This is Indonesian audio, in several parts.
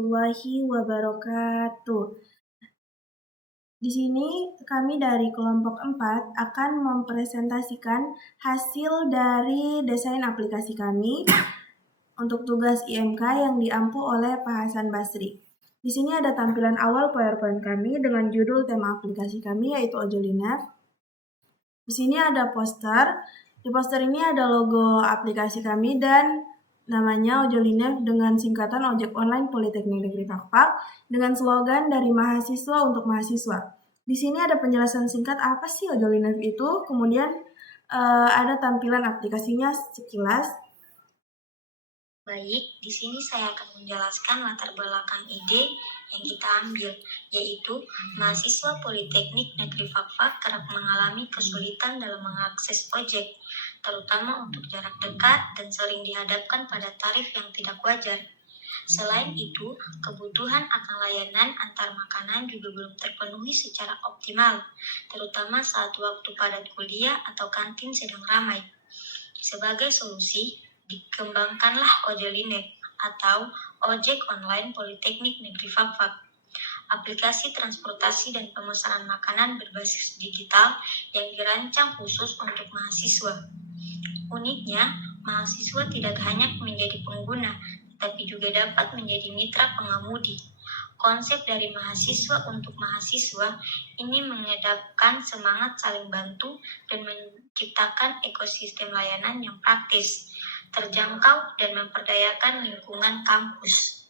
warahmatullahi wabarakatuh. Di sini kami dari kelompok 4 akan mempresentasikan hasil dari desain aplikasi kami untuk tugas IMK yang diampu oleh Pak Hasan Basri. Di sini ada tampilan awal PowerPoint kami dengan judul tema aplikasi kami yaitu Ojolinev. Di sini ada poster. Di poster ini ada logo aplikasi kami dan namanya Ojolinev dengan singkatan Ojek Online Politeknik Negeri Fakfak dengan slogan dari mahasiswa untuk mahasiswa. Di sini ada penjelasan singkat apa sih Ojolinev itu, kemudian ada tampilan aplikasinya sekilas. Baik, di sini saya akan menjelaskan latar belakang ide yang kita ambil, yaitu mahasiswa Politeknik Negeri Fakfak kerap mengalami kesulitan dalam mengakses ojek, terutama untuk jarak dekat dan sering dihadapkan pada tarif yang tidak wajar. Selain itu, kebutuhan akan layanan antar makanan juga belum terpenuhi secara optimal, terutama saat waktu padat kuliah atau kantin sedang ramai. Sebagai solusi, dikembangkanlah Ojolinev atau Ojek Online Politeknik Negeri Fakfak, aplikasi transportasi dan pemesanan makanan berbasis digital yang dirancang khusus untuk mahasiswa. Uniknya, mahasiswa tidak hanya menjadi pengguna, tapi juga dapat menjadi mitra pengemudi. Konsep dari mahasiswa untuk mahasiswa ini mengedepankan semangat saling bantu dan menciptakan ekosistem layanan yang praktis, terjangkau, dan memperdayakan lingkungan kampus.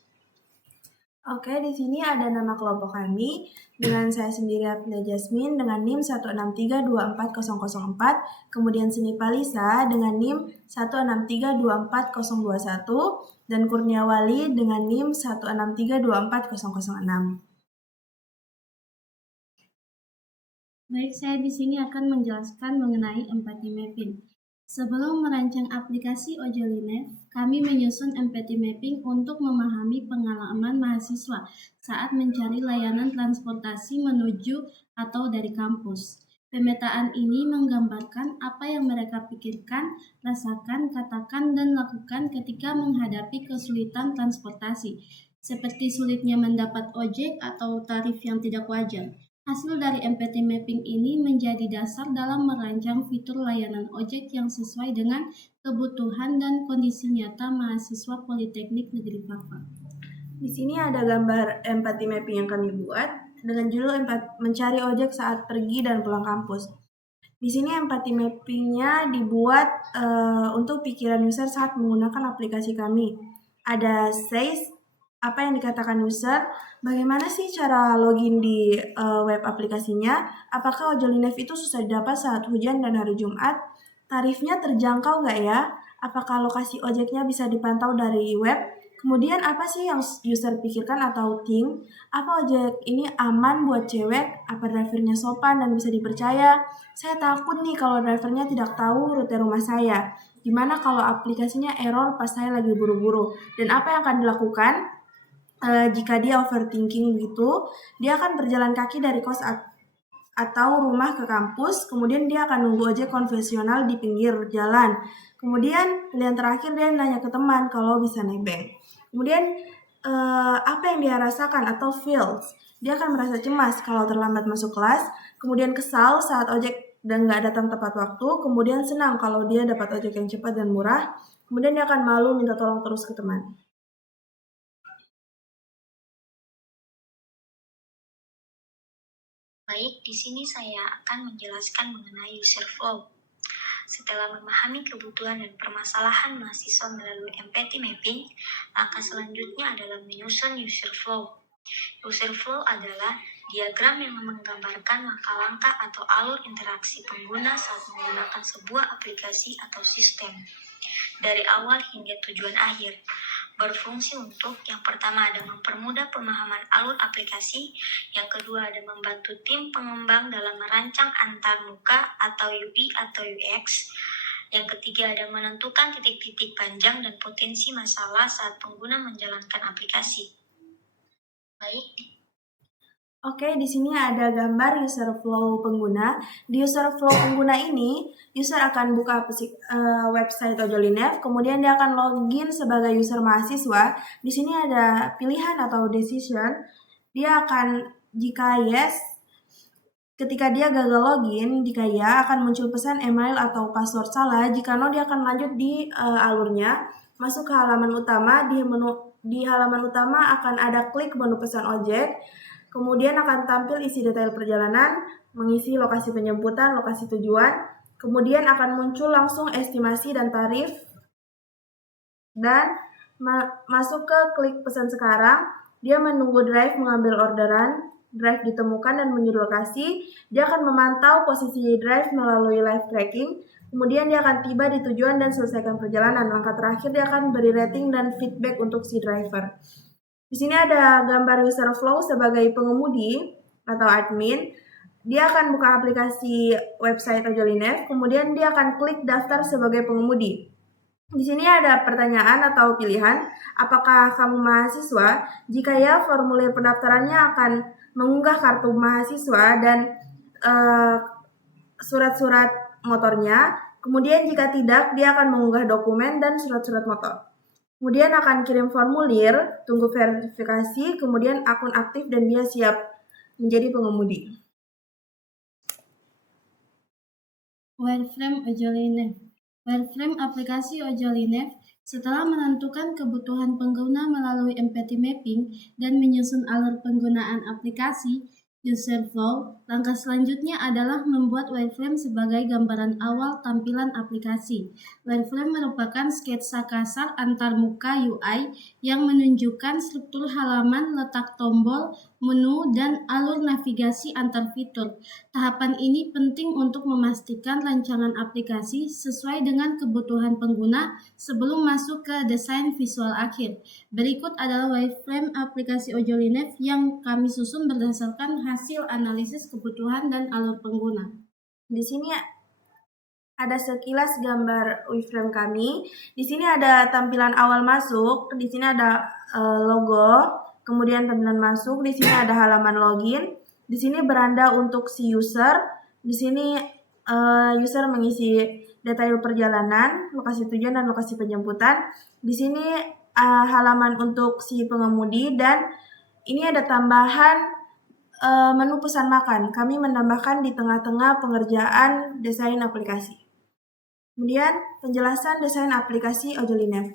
Oke, di sini ada nama kelompok kami dengan saya sendiri Apila Jasmine dengan NIM 1632404, kemudian Seni Palisa dengan NIM 1632421 dan Kurniawali dengan NIM 1632406. Baik, saya di sini akan menjelaskan mengenai empathy mapping. Sebelum merancang aplikasi Ojolinev, kami menyusun empathy mapping untuk memahami pengalaman mahasiswa saat mencari layanan transportasi menuju atau dari kampus. Pemetaan ini menggambarkan apa yang mereka pikirkan, rasakan, katakan, dan lakukan ketika menghadapi kesulitan transportasi, seperti sulitnya mendapat ojek atau tarif yang tidak wajar. Hasil dari empathy mapping ini menjadi dasar dalam merancang fitur layanan ojek yang sesuai dengan kebutuhan dan kondisi nyata mahasiswa Politeknik Negeri Fakfak. Di sini ada gambar empathy mapping yang kami buat dengan judul mencari ojek saat pergi dan pulang kampus. Di sini empathy mappingnya dibuat untuk pikiran user saat menggunakan aplikasi kami. Ada says, apa yang dikatakan user, bagaimana sih cara login di web aplikasinya, apakah Ojolinev itu susah didapat saat hujan dan hari Jumat, tarifnya terjangkau nggak ya, apakah lokasi ojeknya bisa dipantau dari web, kemudian apa sih yang user pikirkan atau think, apa ojek ini aman buat cewek, apa drivernya sopan dan bisa dipercaya, saya takut nih kalau drivernya tidak tahu rute rumah saya, gimana kalau aplikasinya error pas saya lagi buru-buru, dan apa yang akan dilakukan jika dia overthinking gitu, dia akan berjalan kaki dari kos atau rumah ke kampus, kemudian dia akan nunggu ojek konvensional di pinggir jalan. Kemudian pilihan terakhir dia nanya ke teman kalau bisa nebeng. Kemudian apa yang dia rasakan atau feels? Dia akan merasa cemas kalau terlambat masuk kelas, kemudian kesal saat ojek dan nggak datang tepat waktu, kemudian senang kalau dia dapat ojek yang cepat dan murah, kemudian dia akan malu minta tolong terus ke teman. Baik, di sini saya akan menjelaskan mengenai user flow. Setelah memahami kebutuhan dan permasalahan mahasiswa melalui empathy mapping, langkah selanjutnya adalah menyusun user flow. User flow adalah diagram yang menggambarkan langkah-langkah atau alur interaksi pengguna saat menggunakan sebuah aplikasi atau sistem, dari awal hingga tujuan akhir. Berfungsi untuk yang pertama ada mempermudah pemahaman alur aplikasi, yang kedua ada membantu tim pengembang dalam merancang antar muka atau UI atau UX, yang ketiga ada menentukan titik-titik panjang dan potensi masalah saat pengguna menjalankan aplikasi. Baik, Oke, di sini ada gambar user flow pengguna. Di user flow pengguna ini, user akan buka website Ojolinev, kemudian dia akan login sebagai user mahasiswa. Di sini ada pilihan atau decision. Dia akan, jika yes, ketika dia gagal login, jika ya akan muncul pesan email atau password salah. Jika no, dia akan lanjut di alurnya, masuk ke halaman utama. Di halaman utama akan ada klik menu pesan ojek. Kemudian akan tampil isi detail perjalanan, mengisi lokasi penjemputan, lokasi tujuan. Kemudian akan muncul langsung estimasi dan tarif. Dan masuk ke klik pesan sekarang, dia menunggu drive mengambil orderan, drive ditemukan dan menuju lokasi. Dia akan memantau posisi drive melalui live tracking. Kemudian dia akan tiba di tujuan dan selesaikan perjalanan. Langkah terakhir dia akan beri rating dan feedback untuk si driver. Di sini ada gambar user flow sebagai pengemudi atau admin. Dia akan buka aplikasi website Ojolinev, kemudian dia akan klik daftar sebagai pengemudi. Di sini ada pertanyaan atau pilihan, apakah kamu mahasiswa? Jika ya, formulir pendaftarannya akan mengunggah kartu mahasiswa dan surat-surat motornya. Kemudian jika tidak, dia akan mengunggah dokumen dan surat-surat motor. Kemudian akan kirim formulir, tunggu verifikasi, kemudian akun aktif dan dia siap menjadi pengemudi. Wireframe Ojolinev. Wireframe aplikasi Ojolinev setelah menentukan kebutuhan pengguna melalui empathy mapping dan menyusun alur penggunaan aplikasi user flow, langkah selanjutnya adalah membuat wireframe sebagai gambaran awal tampilan aplikasi. Wireframe merupakan sketsa kasar antarmuka UI yang menunjukkan struktur halaman, letak tombol, menu, dan alur navigasi antar fitur. Tahapan ini penting untuk memastikan rancangan aplikasi sesuai dengan kebutuhan pengguna sebelum masuk ke desain visual akhir. Berikut adalah wireframe aplikasi Ojolinev yang kami susun berdasarkan hasil analisis kebutuhan dan alur pengguna. Di sini ada sekilas gambar wireframe kami. Di sini ada tampilan awal masuk, di sini ada logo, kemudian tampilan masuk, di sini ada halaman login, di sini beranda untuk si user, di sini user mengisi detail perjalanan, lokasi tujuan dan lokasi penjemputan. Di sini halaman untuk si pengemudi dan ini ada tambahan menu pesan makan. Kami menambahkan di tengah-tengah pengerjaan desain aplikasi. Kemudian penjelasan desain aplikasi Ojolinev.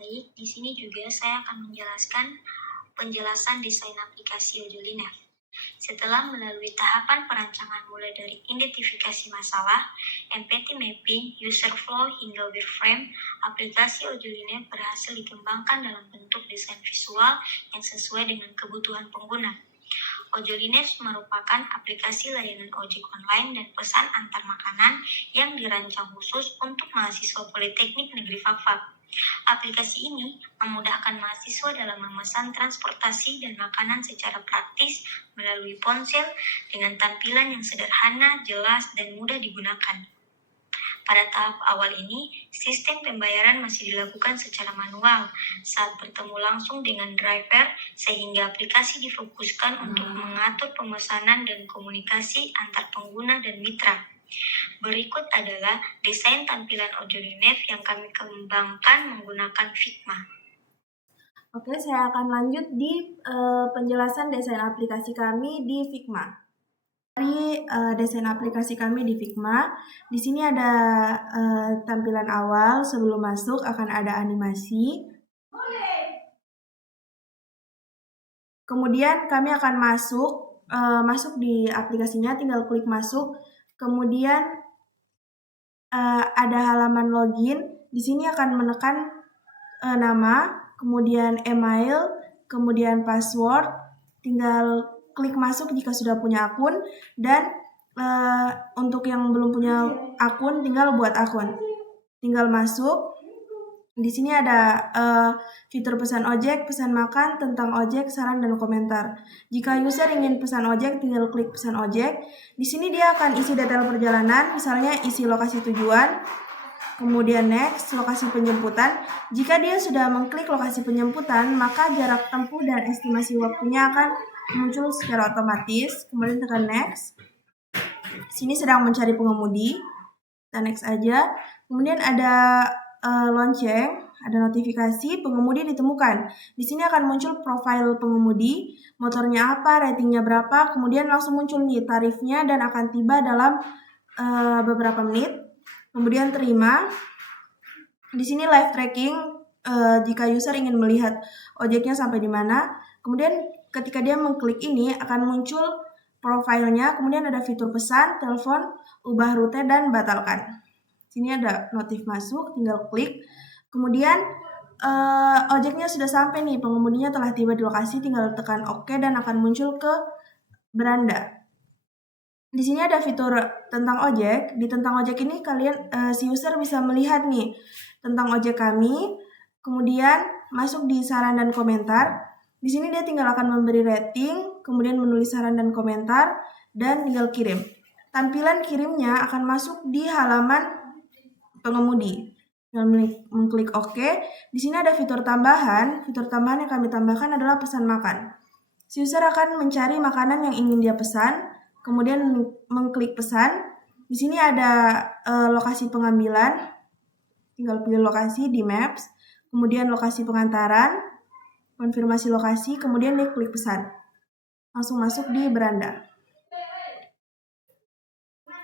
Baik, di sini juga saya akan menjelaskan penjelasan desain aplikasi Ojolinev. Setelah melalui tahapan perancangan mulai dari identifikasi masalah, empathy mapping, user flow, hingga wireframe, aplikasi Ojolinev berhasil dikembangkan dalam bentuk desain visual yang sesuai dengan kebutuhan pengguna. Ojolinev merupakan aplikasi layanan ojek online dan pesan antar makanan yang dirancang khusus untuk mahasiswa Politeknik Negeri Fakfak. Aplikasi ini memudahkan mahasiswa dalam memesan transportasi dan makanan secara praktis melalui ponsel dengan tampilan yang sederhana, jelas, dan mudah digunakan. Pada tahap awal ini, sistem pembayaran masih dilakukan secara manual saat bertemu langsung dengan driver, sehingga aplikasi difokuskan untuk mengatur pemesanan dan komunikasi antar pengguna dan mitra. Berikut adalah desain tampilan Ojolinev yang kami kembangkan menggunakan Figma. Oke, saya akan lanjut di penjelasan desain aplikasi kami di Figma. Dari desain aplikasi kami di Figma, di sini ada tampilan awal. Sebelum masuk akan ada animasi. Kemudian kami akan masuk di aplikasinya, tinggal klik masuk. Kemudian ada halaman login. Di sini akan menekan nama, kemudian email, kemudian password. Tinggal klik masuk jika sudah punya akun, dan untuk yang belum punya akun tinggal buat akun. Tinggal masuk. Di sini ada fitur pesan ojek, pesan makan, tentang ojek, saran dan komentar. Jika user ingin pesan ojek, tinggal klik pesan ojek. Di sini dia akan isi detail perjalanan, misalnya isi lokasi tujuan, kemudian next, lokasi penjemputan. Jika dia sudah mengklik lokasi penjemputan, maka jarak tempuh dan estimasi waktunya akan muncul secara otomatis. Kemudian tekan next. Sini sedang mencari pengemudi. Kita next aja. Kemudian ada lonceng, ada notifikasi pengemudi ditemukan. Di sini akan muncul profil pengemudi, motornya apa, ratingnya berapa, kemudian langsung muncul nih tarifnya dan akan tiba dalam beberapa menit. Kemudian terima. Di sini live tracking jika user ingin melihat ojeknya sampai di mana. Kemudian ketika dia mengklik ini akan muncul profilnya, kemudian ada fitur pesan, telepon, ubah rute, dan batalkan. Sini ada notif masuk, tinggal klik. Kemudian ojeknya sudah sampai nih, pengemudinya telah tiba di lokasi, tinggal tekan OK dan akan muncul ke beranda. Di sini ada fitur tentang ojek. Di tentang ojek ini kalian si user bisa melihat nih tentang ojek kami. Kemudian masuk di saran dan komentar. Di sini dia tinggal akan memberi rating, kemudian menulis saran dan komentar, dan tinggal kirim. Tampilan kirimnya akan masuk di halaman pengemudi. Tinggal mengklik OK. Di sini ada fitur tambahan. Fitur tambahan yang kami tambahkan adalah pesan makan. Si user akan mencari makanan yang ingin dia pesan, kemudian mengklik pesan. Di sini ada lokasi pengambilan. Tinggal pilih lokasi di Maps, kemudian lokasi pengantaran, konfirmasi lokasi, kemudian klik pesan. Langsung masuk di beranda.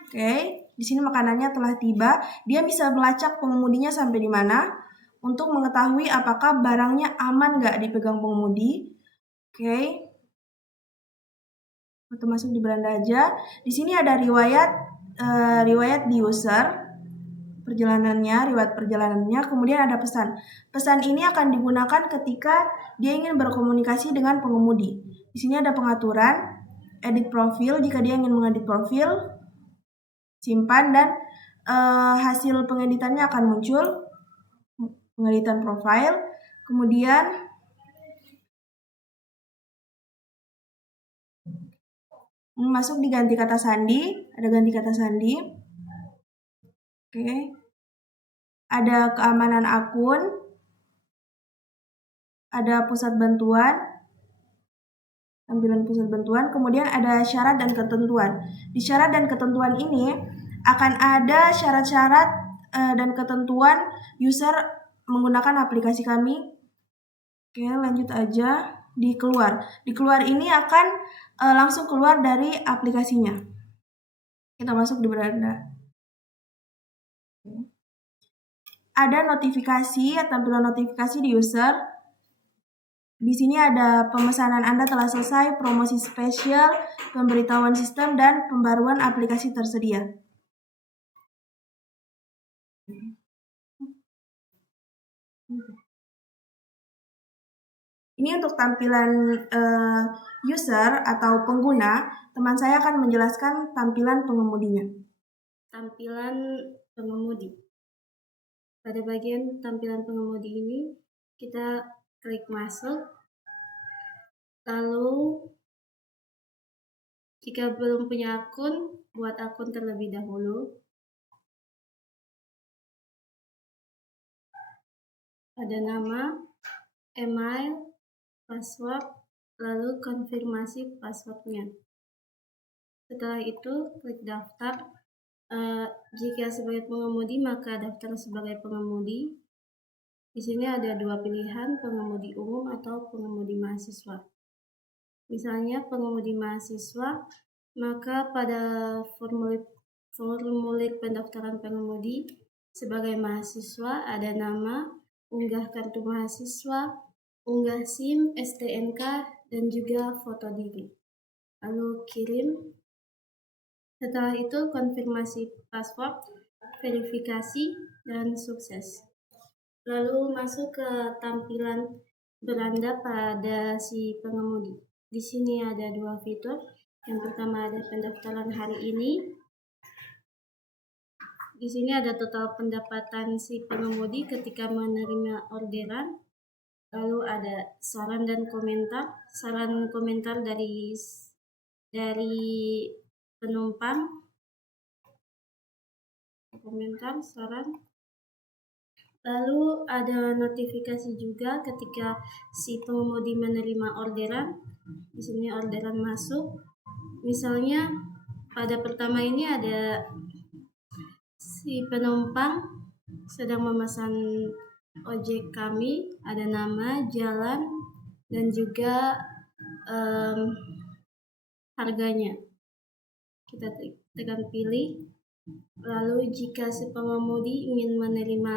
Oke. Di sini makanannya telah tiba. Dia bisa melacak pengemudinya sampai di mana untuk mengetahui apakah barangnya aman nggak dipegang pengemudi. Oke. Untuk masuk di beranda aja. Di sini ada riwayat di user perjalanannya, riwayat perjalanannya. Kemudian ada pesan. Pesan ini akan digunakan ketika dia ingin berkomunikasi dengan pengemudi. Di sini ada pengaturan, edit profil jika dia ingin mengedit profil. Simpan dan hasil pengeditannya akan muncul, pengeditan profil. Kemudian masuk di ganti kata sandi, ada ganti kata sandi. Oke. Ada keamanan akun, ada pusat bantuan, tampilan pusat bantuan, kemudian ada syarat dan ketentuan. Di syarat dan ketentuan ini akan ada syarat-syarat dan ketentuan user menggunakan aplikasi kami. Oke, lanjut aja di keluar. Di keluar ini akan langsung keluar dari aplikasinya. Kita masuk di beranda. Ada notifikasi, tampilan notifikasi di user. Di sini ada pemesanan Anda telah selesai, promosi spesial, pemberitahuan sistem, dan pembaruan aplikasi tersedia. Ini untuk tampilan user atau pengguna. Teman saya akan menjelaskan tampilan pengemudinya. Tampilan pengemudi. Pada bagian tampilan pengemudi ini, kita klik masuk. Lalu, jika belum punya akun, buat akun terlebih dahulu. Ada nama, email, password, lalu konfirmasi passwordnya. Setelah itu, klik daftar. Jika sebagai pengemudi, maka daftar sebagai pengemudi. Di sini ada dua pilihan, pengemudi umum atau pengemudi mahasiswa. Misalnya pengemudi mahasiswa, maka pada formulir pendaftaran pengemudi sebagai mahasiswa ada nama, unggah kartu mahasiswa, unggah SIM, STNK, dan juga foto diri. Lalu kirim. Setelah itu konfirmasi password, verifikasi, dan sukses. Lalu masuk ke tampilan beranda pada si pengemudi. Di sini ada dua fitur. Yang pertama ada pendaftaran hari ini. Di sini ada total pendapatan si pengemudi ketika menerima orderan. Lalu ada saran dan komentar. Saran komentar dari penumpang. Komentar, saran. Lalu ada notifikasi juga ketika si pengemudi menerima orderan. Di sini orderan masuk. Misalnya pada pertama ini ada si penumpang sedang memesan ojek kami, ada nama, jalan, dan juga harganya. Kita tekan pilih. Lalu jika si pengemudi ingin menerima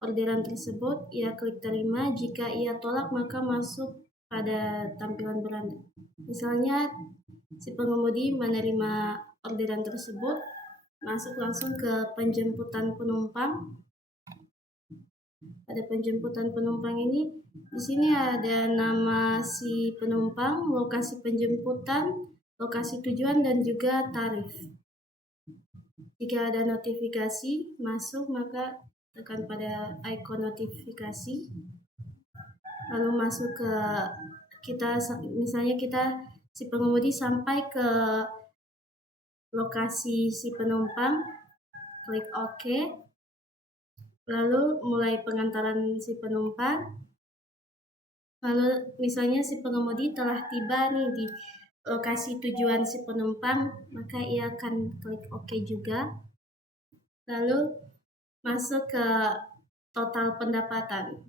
orderan tersebut, ia klik terima. Jika ia tolak, maka masuk pada tampilan beranda. Misalnya si pengemudi menerima orderan tersebut, masuk langsung ke penjemputan penumpang. Pada penjemputan penumpang ini, di sini ada nama si penumpang, lokasi penjemputan, lokasi tujuan, dan juga tarif. Jika ada notifikasi masuk, maka tekan pada ikon notifikasi. Lalu masuk ke kita, misalnya si pengemudi sampai ke lokasi si penumpang, klik OK. Lalu mulai pengantaran si penumpang. Lalu misalnya si pengemudi telah tiba nih di lokasi tujuan si penumpang, maka ia akan klik OK juga. Lalu masuk ke total pendapatan.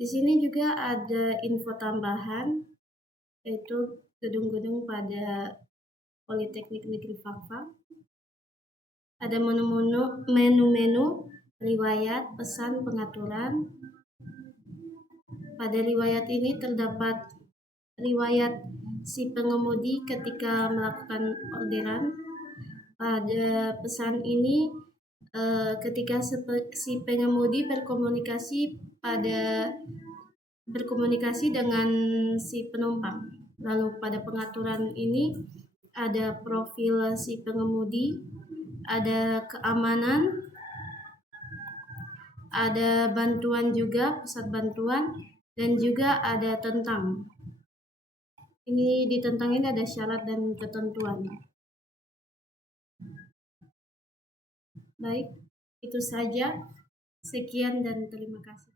Di sini juga ada info tambahan, yaitu gedung-gedung pada Politeknik Negeri Fakfak. Ada menu-menu, riwayat, pesan, pengaturan. Pada riwayat ini terdapat riwayat si pengemudi ketika melakukan orderan. Pada pesan ini ketika si pengemudi berkomunikasi dengan si penumpang. Lalu pada pengaturan ini ada profil si pengemudi, ada keamanan, ada bantuan juga, pusat bantuan, dan juga ada tentang. Ini di tentang ini ada syarat dan ketentuan. Baik, itu saja. Sekian dan terima kasih.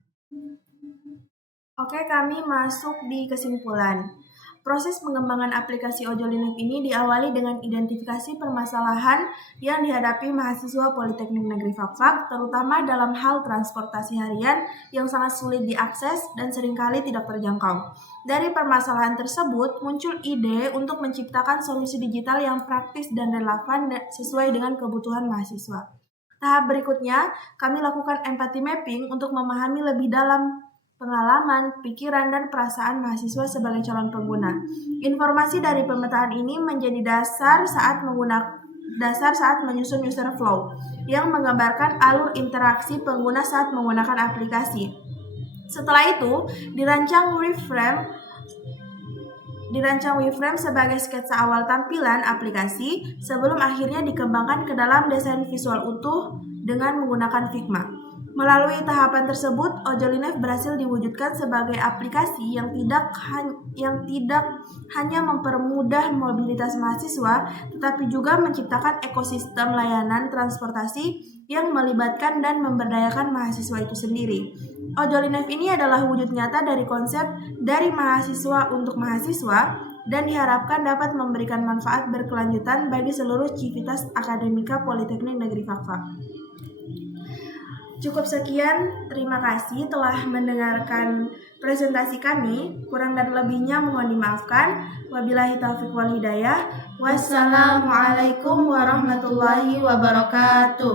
Oke, kami masuk di kesimpulan. Proses pengembangan aplikasi Ojolinev ini diawali dengan identifikasi permasalahan yang dihadapi mahasiswa Politeknik Negeri Fakfak, terutama dalam hal transportasi harian yang sangat sulit diakses dan seringkali tidak terjangkau. Dari permasalahan tersebut, muncul ide untuk menciptakan solusi digital yang praktis dan relevan sesuai dengan kebutuhan mahasiswa. Tahap berikutnya, kami lakukan empathy mapping untuk memahami lebih dalam pengalaman, pikiran, dan perasaan mahasiswa sebagai calon pengguna. Informasi dari pemetaan ini menjadi dasar saat menyusun user flow yang menggambarkan alur interaksi pengguna saat menggunakan aplikasi. Setelah itu, dirancang wireframe sebagai sketsa awal tampilan aplikasi sebelum akhirnya dikembangkan ke dalam desain visual utuh dengan menggunakan Figma. Melalui tahapan tersebut, Ojolinev berhasil diwujudkan sebagai aplikasi yang tidak hanya mempermudah mobilitas mahasiswa, tetapi juga menciptakan ekosistem layanan transportasi yang melibatkan dan memberdayakan mahasiswa itu sendiri. Ojolinev ini adalah wujud nyata dari konsep dari mahasiswa untuk mahasiswa dan diharapkan dapat memberikan manfaat berkelanjutan bagi seluruh civitas akademika Politeknik Negeri Fakfak. Cukup sekian, terima kasih telah mendengarkan presentasi kami. Kurang dan lebihnya mohon dimaafkan. Wabillahi taufiq wal hidayah. Wassalamualaikum warahmatullahi wabarakatuh.